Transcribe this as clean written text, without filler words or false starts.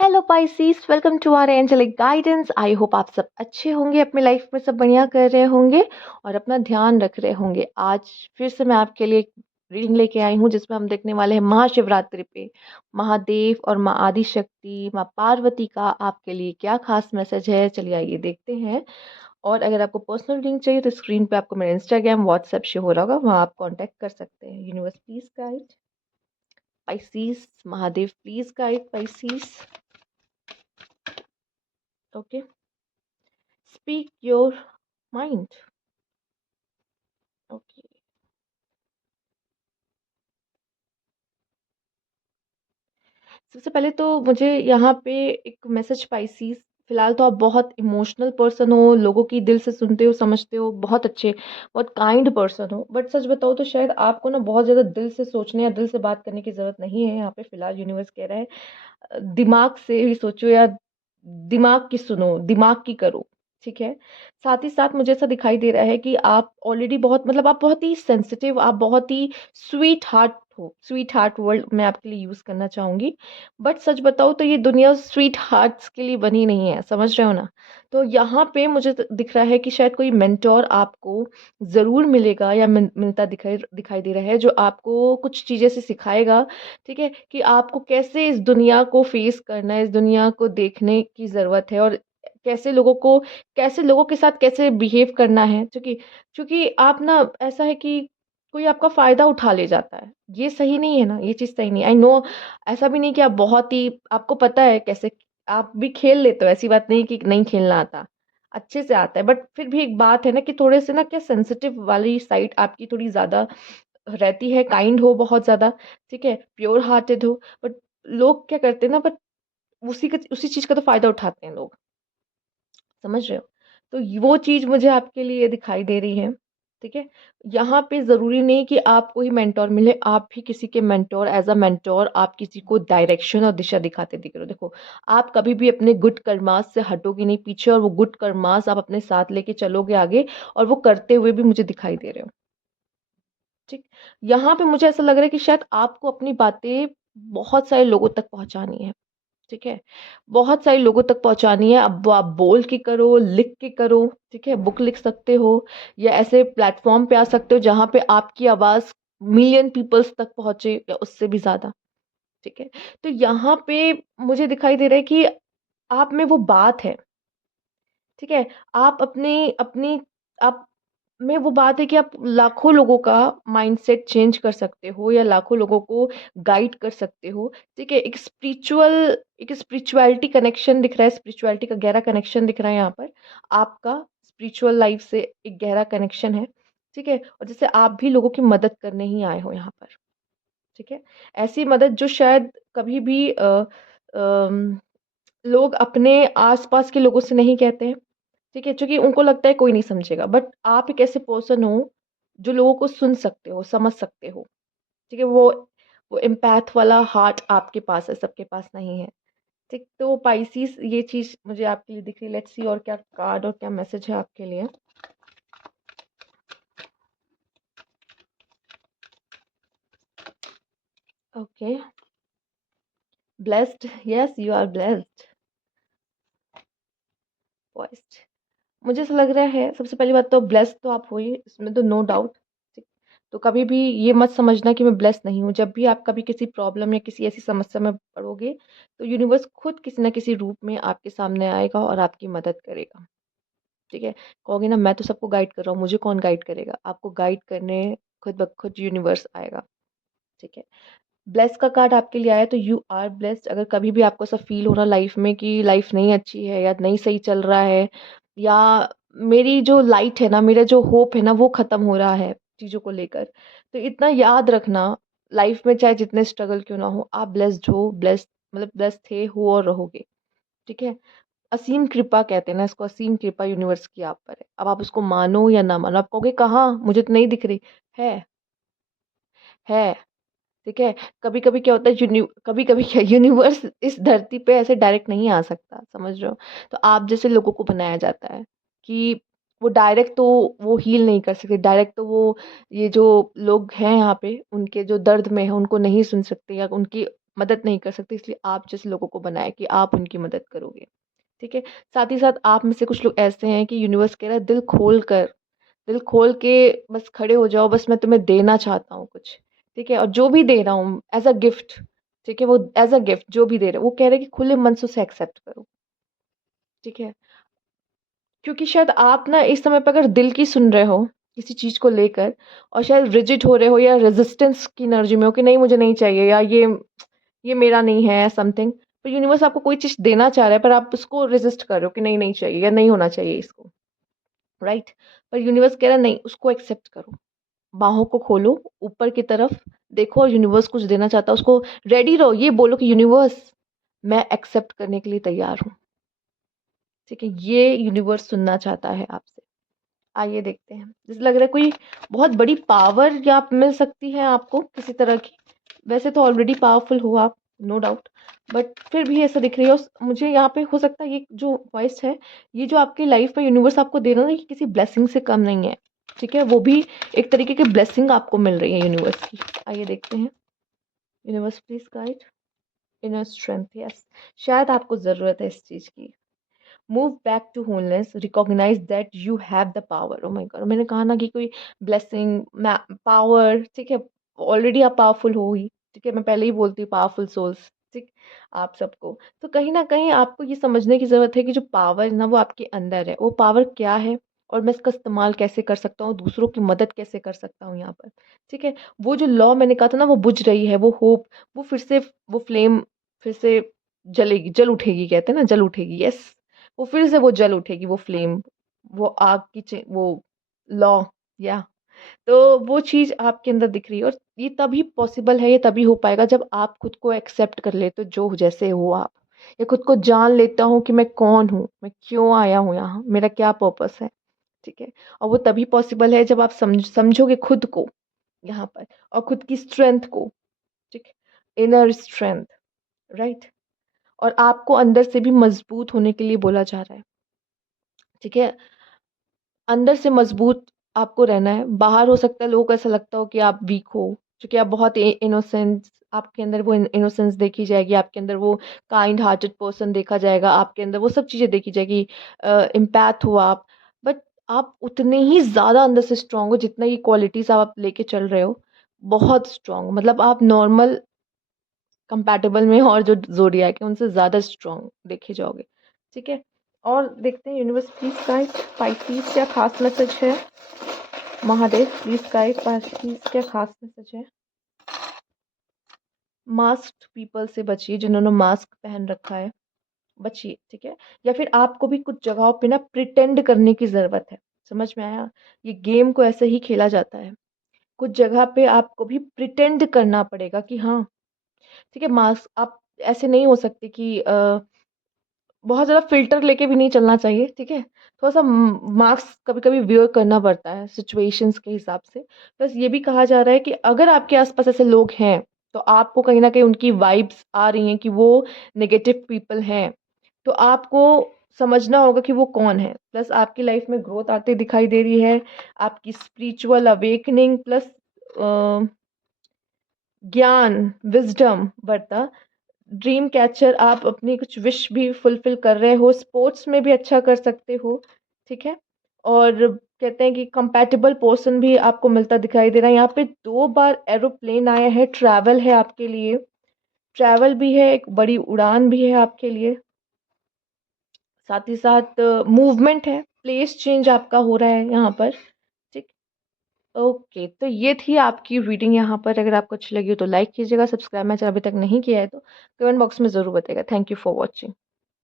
Hello Pisces, welcome to our angelic guidance. I hope आप सब अच्छे होंगे, अपने लाइफ में सब बढ़िया कर रहे होंगे और अपना ध्यान रख रहे होंगे। आज फिर से मैं आपके लिए एक रीडिंग लेके आई हूँ जिसमें हम देखने वाले हैं महाशिवरात्रि पे महादेव और माँ आदि शक्ति माँ पार्वती का आपके लिए क्या खास मैसेज है। चलिए आइए देखते हैं। और अगर आपको पर्सनल रीडिंग चाहिए तो स्क्रीन पे आपको मेरा इंस्टाग्राम व्हाट्सएप शो हो रहा होगा, वहाँ आप कॉन्टैक्ट कर सकते हैं। Universe please guide Pisces, Mahadev please guide Pisces. Okay, speak your mind. Okay, सबसे पहले तो मुझे यहाँ पे एक मैसेज पाइसीस। फिलहाल तो आप बहुत इमोशनल पर्सन हो, लोगों की दिल से सुनते हो, समझते हो, बहुत अच्छे, बहुत काइंड पर्सन हो। बट सच बताओ तो शायद आपको ना बहुत ज़्यादा दिल से सोचने या दिल से बात करने की ज़रूरत नहीं है। यहाँ पे फिलहाल यूनिवर्स कह रहा है दिमाग से भी सोचो या दिमाग की सुनो, दिमाग की करो। ठीक है। साथ ही साथ मुझे ऐसा दिखाई दे रहा है कि आप ऑलरेडी बहुत मतलब आप बहुत ही सेंसिटिव, आप बहुत ही स्वीट हार्ट हो। स्वीट हार्ट वर्ड मैं आपके लिए यूज करना चाहूंगी। बट सच बताओ तो ये दुनिया स्वीट हार्ट्स के लिए बनी नहीं है, समझ रहे हो ना। तो यहाँ पे मुझे दिख रहा है कि शायद कोई मेंटोर आपको जरूर मिलेगा या मिलता दिखाई दिखाई दे रहा है, जो आपको कुछ चीजें से सिखाएगा। ठीक है, कि आपको कैसे इस दुनिया को फेस करना है, इस दुनिया को देखने की ज़रूरत है और कैसे लोगों के साथ कैसे बिहेव करना है। क्योंकि क्योंकि आप ना ऐसा है कि कोई आपका फ़ायदा उठा ले जाता है, ये सही नहीं है ना, ये चीज़ सही नहीं है। आई नो, ऐसा भी नहीं कि आप बहुत ही आपको पता है कैसे, आप भी खेल लेते हो, ऐसी बात नहीं कि नहीं खेलना आता, अच्छे से आता है। बट फिर भी एक बात है ना कि थोड़े से ना क्या सेंसिटिव वाली साइड आपकी थोड़ी ज़्यादा रहती है, काइंड हो बहुत ज़्यादा, ठीक है, प्योर हार्टेड हो। बट लोग क्या करते हैं ना, बट उसी चीज़ का तो फ़ायदा उठाते हैं लोग, समझ रहे हो। तो वो चीज़ मुझे आपके लिए दिखाई दे रही है। ठीक है, यहाँ पे ज़रूरी नहीं कि आपको ही मेंटोर मिले, आप भी किसी के मेंटोर, एज अ मेंटोर आप किसी को डायरेक्शन और दिशा दिखाते दिख रहे हो। देखो, आप कभी भी अपने गुड कर्मास से हटोगे नहीं पीछे, और वो गुड कर्मास आप अपने साथ लेके चलोगे आगे, और वो करते हुए भी मुझे दिखाई दे रहे हो। ठीक, यहाँ पे मुझे ऐसा लग रहा है कि शायद आपको अपनी बातें बहुत सारे लोगों तक पहुँचानी है। ठीक है, बहुत सारे लोगों तक पहुँचानी है। अब वो आप बोल के करो, लिख के करो, ठीक है, बुक लिख सकते हो या ऐसे प्लेटफ़ॉर्म पे आ सकते हो जहाँ पे आपकी आवाज़ मिलियन पीपल्स तक पहुँचे या उससे भी ज़्यादा। ठीक है, तो यहाँ पे मुझे दिखाई दे रहा है कि आप में वो बात है। ठीक है, आप अपनी अपनी आप में वो बात है कि आप लाखों लोगों का माइंडसेट चेंज कर सकते हो या लाखों लोगों को गाइड कर सकते हो। ठीक है, एक स्पिरिचुअलिटी कनेक्शन दिख रहा है, स्पिरिचुअलिटी का गहरा कनेक्शन दिख रहा है यहाँ पर। आपका स्पिरिचुअल लाइफ से एक गहरा कनेक्शन है। ठीक है, और जैसे आप भी लोगों की मदद करने ही आए हो यहाँ पर। ठीक है, ऐसी मदद जो शायद कभी भी अम, लोग अपने आस-पास के लोगों से नहीं कहते हैं। ठीक है, क्योंकि उनको लगता है कोई नहीं समझेगा। बट आप एक ऐसे पर्सन हो जो लोगों को सुन सकते हो, समझ सकते हो। ठीक है, वो एम्पैथ वाला हार्ट आपके पास है, सबके पास नहीं है। ठीक, तो पाइसेस ये चीज़ मुझे आपके लिए दिख रही है। लेट्स सी और क्या कार्ड और क्या मैसेज है आपके लिए। Okay, blessed, yes you are blessed, poised. मुझे ऐसा लग रहा है सबसे पहली बात तो ब्लेस्ड तो आप हो ही, इसमें तो नो डाउट। ठीक, तो कभी भी ये मत समझना कि मैं ब्लेस्ड नहीं हूँ। जब भी आप कभी किसी प्रॉब्लम या किसी ऐसी समस्या में पड़ोगे तो यूनिवर्स खुद किसी ना किसी रूप में आपके सामने आएगा और आपकी मदद करेगा। ठीक है, कहोगे ना मैं तो सबको गाइड कर रहा हूँ, मुझे कौन गाइड करेगा, आपको गाइड करने खुद ब खुद यूनिवर्स आएगा। ठीक है, ब्लेस का कार्ड आपके लिए आया तो यू आर ब्लेस्ड। अगर कभी भी आपको ऐसा फील हो रहा लाइफ में कि लाइफ नहीं अच्छी है या नहीं सही चल रहा है, या मेरी जो लाइट है ना, मेरा जो होप है ना, वो खत्म हो रहा है चीज़ों को लेकर, तो इतना याद रखना, लाइफ में चाहे जितने स्ट्रगल क्यों ना हो, आप ब्लेस्ड हो, ब्लेस्ड मतलब ब्लेस्ड थे, हो और रहोगे। ठीक है, असीम कृपा कहते हैं ना इसको, असीम कृपा यूनिवर्स की आप पर है। अब आप उसको मानो या ना मानो, आप कहोगे कहाँ, मुझे तो नहीं दिख रही है। है, ठीक है। कभी-कभी क्या होता है, कभी-कभी क्या यूनिवर्स इस धरती पे ऐसे डायरेक्ट नहीं आ सकता, समझ रहे हो? तो आप जैसे लोगों को बनाया जाता है कि वो डायरेक्ट तो वो हील नहीं कर सकते, डायरेक्ट तो वो ये जो लोग हैं यहाँ पे, उनके जो दर्द में है, उनको नहीं सुन सकते या उनकी मदद नहीं कर सकते, इसलिए आप जैसे लोगों को बनाया कि आप उनकी मदद करोगे। ठीक है? साथ ही साथ आप में से कुछ लोग ऐसे हैं कि यूनिवर्स कह रहा है दिल खोल के बस खड़े हो जाओ, बस मैं तुम्हें देना चाहता हूँ कुछ। ठीक है? और जो भी दे रहा हूँ एज़ अ गिफ्ट, ठीक है? वो एज़ अ गिफ्ट जो भी दे रहा है, वो कह रहा है कि खुले मन से उसे एक्सेप्ट करो। ठीक है? क्योंकि शायद आप ना इस समय पे अगर दिल की सुन रहे हो, किसी चीज़ को लेकर, और शायद रिजिड हो रहे हो या रेज़िस्टेंस की एनर्जी में हो कि नहीं मुझे नहीं चाहिए, या ये मेरा नहीं है समथिंग, तो यूनिवर्स आपको कोई चीज़ देना चाह रहा है पर आप उसको रेज़िस्ट कर रहे हो कि नहीं, नहीं चाहिए या नहीं होना चाहिए इसको, राइट? पर यूनिवर्स कह रहा है नहीं, उसको एक्सेप्ट करो। बाहों को खोलो ऊपर की तरफ, देखो और यूनिवर्स कुछ देना चाहता है, उसको रेडी रहो, ये बोलो कि यूनिवर्स मैं एक्सेप्ट करने के लिए तैयार हूँ। ठीक है? ये यूनिवर्स सुनना चाहता है आपसे। आइए देखते हैं। जैसे लग रहा है कोई बहुत बड़ी पावर या मिल सकती है आपको किसी तरह की। वैसे तो ऑलरेडी पावरफुल हो आप, नो डाउट, बट फिर भी ऐसा दिख रही है। और मुझे यहाँ पे हो सकता है ये जो वॉइस है, ये जो आपकी लाइफ में यूनिवर्स आपको दे रहा है ना, ये किसी ब्लेसिंग से कम नहीं है। ठीक है? वो भी एक तरीके की ब्लेसिंग आपको मिल रही है यूनिवर्स की। आइए देखते हैं। Universe please guide inner strength, yes, शायद आपको ज़रूरत है इस चीज़ की। Move back to wholeness, recognise that you have the power. Oh my God, मैंने कहा ना कि कोई ब्लेसिंग, पावर, ठीक है? ऑलरेडी आप पावरफुल हो ही, ठीक है? मैं पहले ही बोलती हूँ पावरफुल सोल्स, ठीक? आप सबको तो कहीं ना कहीं आपको ये समझने की ज़रूरत है कि जो पावर है ना वो आपके अंदर है। वो पावर क्या है और मैं इसका इस्तेमाल कैसे कर सकता हूँ, दूसरों की मदद कैसे कर सकता हूँ यहाँ पर। ठीक है? वो जो लॉ मैंने कहा था ना वो बुझ रही है, वो होप, वो फिर से, वो फ्लेम फिर से जलेगी, जल उठेगी, कहते हैं ना जल उठेगी, यस, वो फिर से वो जल उठेगी, वो फ्लेम, वो आग की वो लॉ, या तो वो चीज़ आपके अंदर दिख रही है। और ये तभी पॉसिबल है, ये तभी हो पाएगा जब आप खुद को एक्सेप्ट कर लेते हो जो जैसे हो आप, या खुद को जान लेता हूँ कि मैं कौन हूँ, मैं क्यों आया हूँ यहाँ, मेरा क्या पर्पस है। ठीक है? और वो तभी पॉसिबल है जब आप समझोगे खुद को यहाँ पर, और खुद की स्ट्रेंथ को। ठीक? Inner strength, right? और आपको अंदर से भी मजबूत होने के लिए बोला जा रहा है। ठीक है? अंदर से मजबूत आपको रहना है। बाहर हो सकता है लोगों को ऐसा लगता हो कि आप वीक हो, क्योंकि आप बहुत इनोसेंस, आपके अंदर वो इनोसेंस देखी जाएगी, आपके अंदर वो काइंड हार्टेड पर्सन देखा जाएगा, आपके अंदर वो सब चीज़ें देखी जाएगी, एम्पैथ हो आप। बट आप उतने ही ज़्यादा अंदर से स्ट्रांग हो जितना ये क्वालिटीज़ आप लेके चल रहे हो, बहुत स्ट्रांग, मतलब आप नॉर्मल कंपैटिबल में और जो ज़ोडिएक है उनसे ज़्यादा स्ट्रॉन्ग देखे जाओगे। ठीक है? और देखते हैं यूनिवर्स प्लीज़ गाइड पाइसेस क्या ख़ास मैसेज है? महादेव प्लीज़ गाइड पाइसेस क्या ख़ास मैसेज है? मास्क्ड पीपल से बचिए, जिन्होंने मास्क पहन रखा है, बचिए। ठीक है? या फिर आपको भी कुछ जगहों पे ना प्रिटेंड करने की ज़रूरत है। समझ में आया? ये गेम को ऐसे ही खेला जाता है। कुछ जगह पे आपको भी प्रिटेंड करना पड़ेगा कि हाँ, ठीक है, मास्क आप ऐसे नहीं हो सकते कि बहुत ज़्यादा फ़िल्टर लेके भी नहीं चलना चाहिए, ठीक है? थोड़ा-सा मास्क कभी-कभी वियर करना पड़ता है सिचुएशंस के हिसाब से। बस ये भी कहा जा रहा है कि अगर आपके आस-पास ऐसे लोग हैं, तो आपको कहीं न कहीं उनकी वाइब्स आ रही हैं कि वो नेगेटिव पीपल हैं, तो आपको समझना होगा कि वो कौन है। प्लस आपकी लाइफ़ में ग्रोथ आती दिखाई दे रही है, आपकी स्पिरिचुअल अवेकनिंग प्लस अ, ज्ञान, विज़डम बढ़ता। ड्रीम कैचर, आप अपनी कुछ विश भी फुलफिल कर रहे हो, स्पोर्ट्स में भी अच्छा कर सकते हो। ठीक है? और कहते हैं कि कंपैटिबल पर्सन भी आपको मिलता दिखाई दे रहा है। यहाँ पे 2 बार एरोप्लेन आया है, ट्रैवल है आपके लिए। ट्रैवल भी है, एक बड़ी उड़ान भी है आपके लिए। साथ ही साथ मूवमेंट है, प्लेस चेंज आपका हो रहा है यहाँ पर। ठीक? ओके, तो ये थी आपकी रीडिंग यहाँ पर। अगर आपको अच्छी लगी हो तो लाइक कीजिएगा, सब्सक्राइब मैंने अभी तक नहीं किया है तो कमेंट बॉक्स में ज़रूर बताइएगा। Thank you for watching.